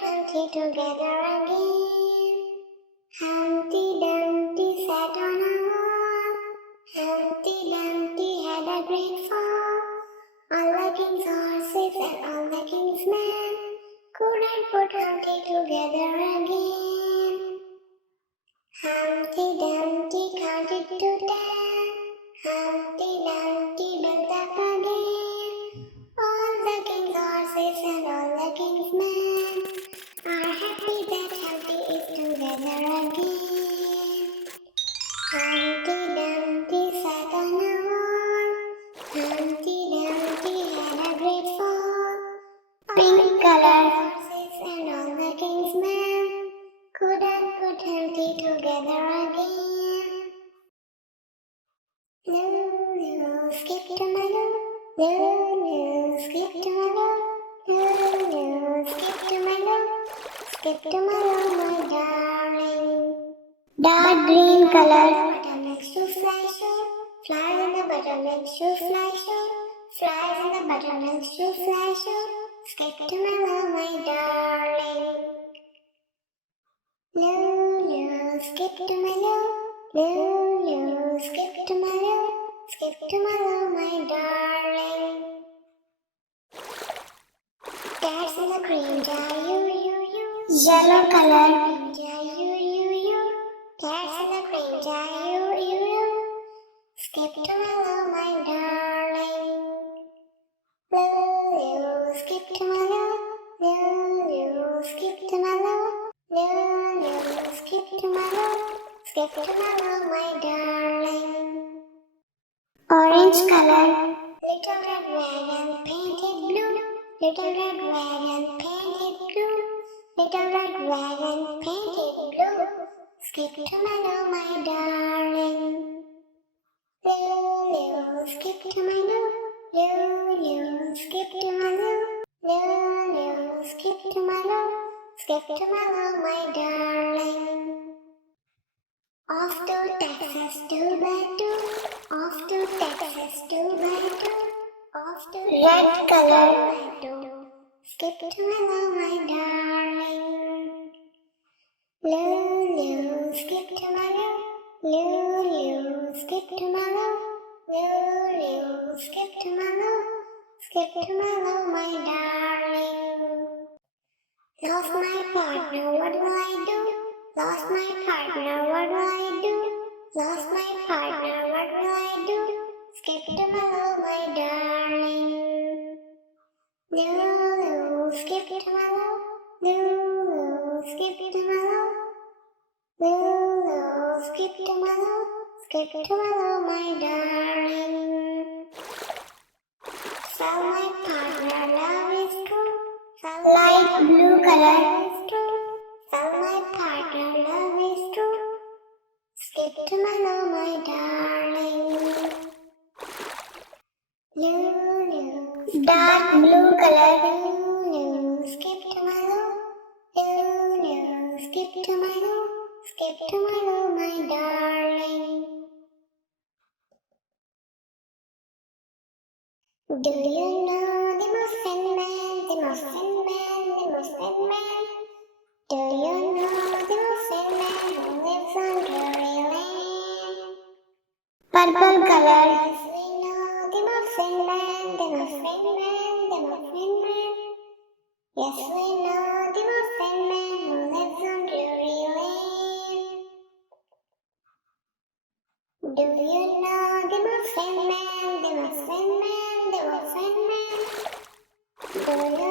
Humpty together again. Humpty Dumpty sat on a wall. Humpty Dumpty had a great fall. All the king's horses and all the king's men couldn't put Humpty together again. Humpty Dumpty counted to 10. Humpty Dumpty looked up again. All the king's horses and all the king's men are happy that Humpty is together again. Humpty Dumpty sat on a wall. Humpty Dumpty had a great fall. Pink color horses and all the king's men couldn't put Humpty together again. Lulu, skip to my loo. Lulu, skip to my loo. Lulu, skip to my loo. Skip to my loo, my darling. Dark green color. Buttermilk to fly show. Flies in the buttermilk to fly show. Flies in the buttermilk to fly show. Skip to my loo, my darling. Lulu, skip to my loo. Lulu, skip to my loo. Skip to my loo, my darling. Cats in the cream jar, you. Yellow color. Cream jar, you. Cats in the cream jar, you. Skip to my loo, my darling. Lulu, skip to my loo. Lulu, skip to my loo. Lulu, skip to my loo. Skip to my loo, my darling. Orange color. Little red wagon painted blue. Little red wagon painted blue. Little red wagon painted blue. Skip to my loo, my darling. Lulu, skip to my loo. Lulu, skip to my loo. Lulu, skip to my loo. Skip to my loo, my darling. Off to Texas 2x2. Off to Texas 2x2. Off to red color. Skip to my loo, my darling. Lulu, skip to my loo. Lulu, skip to my loo. Lulu, skip to my loo. Skip to my loo, my darling. Lost my partner, what will I do? Lost my partner, what will I do? Lost my partner, what will I do? Skip to my loo, my darling. Lulu, skip to my loo. Lulu, skip to my loo. Lulu, skip to my loo. Skip to my loo, my darling. Tell my partner love is true. Light blue color is true. Tell my partner love is true. Skip to my loo, my darling. Lulu, dark blue color. Lulu, skip to my loo. Lulu, skip to my loo. Skip to my loo, my darling. Do you know the Muffin Man, the Muffin Man, the Muffin Man? Do you know the Muffin Man who lives on Drury Lane? Purple color. Yes, we know the Muffin Man, the Muffin Man, the Muffin Man. Yes, we know the Muffin Man who lives on Drury Lane. Do you know the Muffin Man, the Muffin Man, the Muffin Man? Do you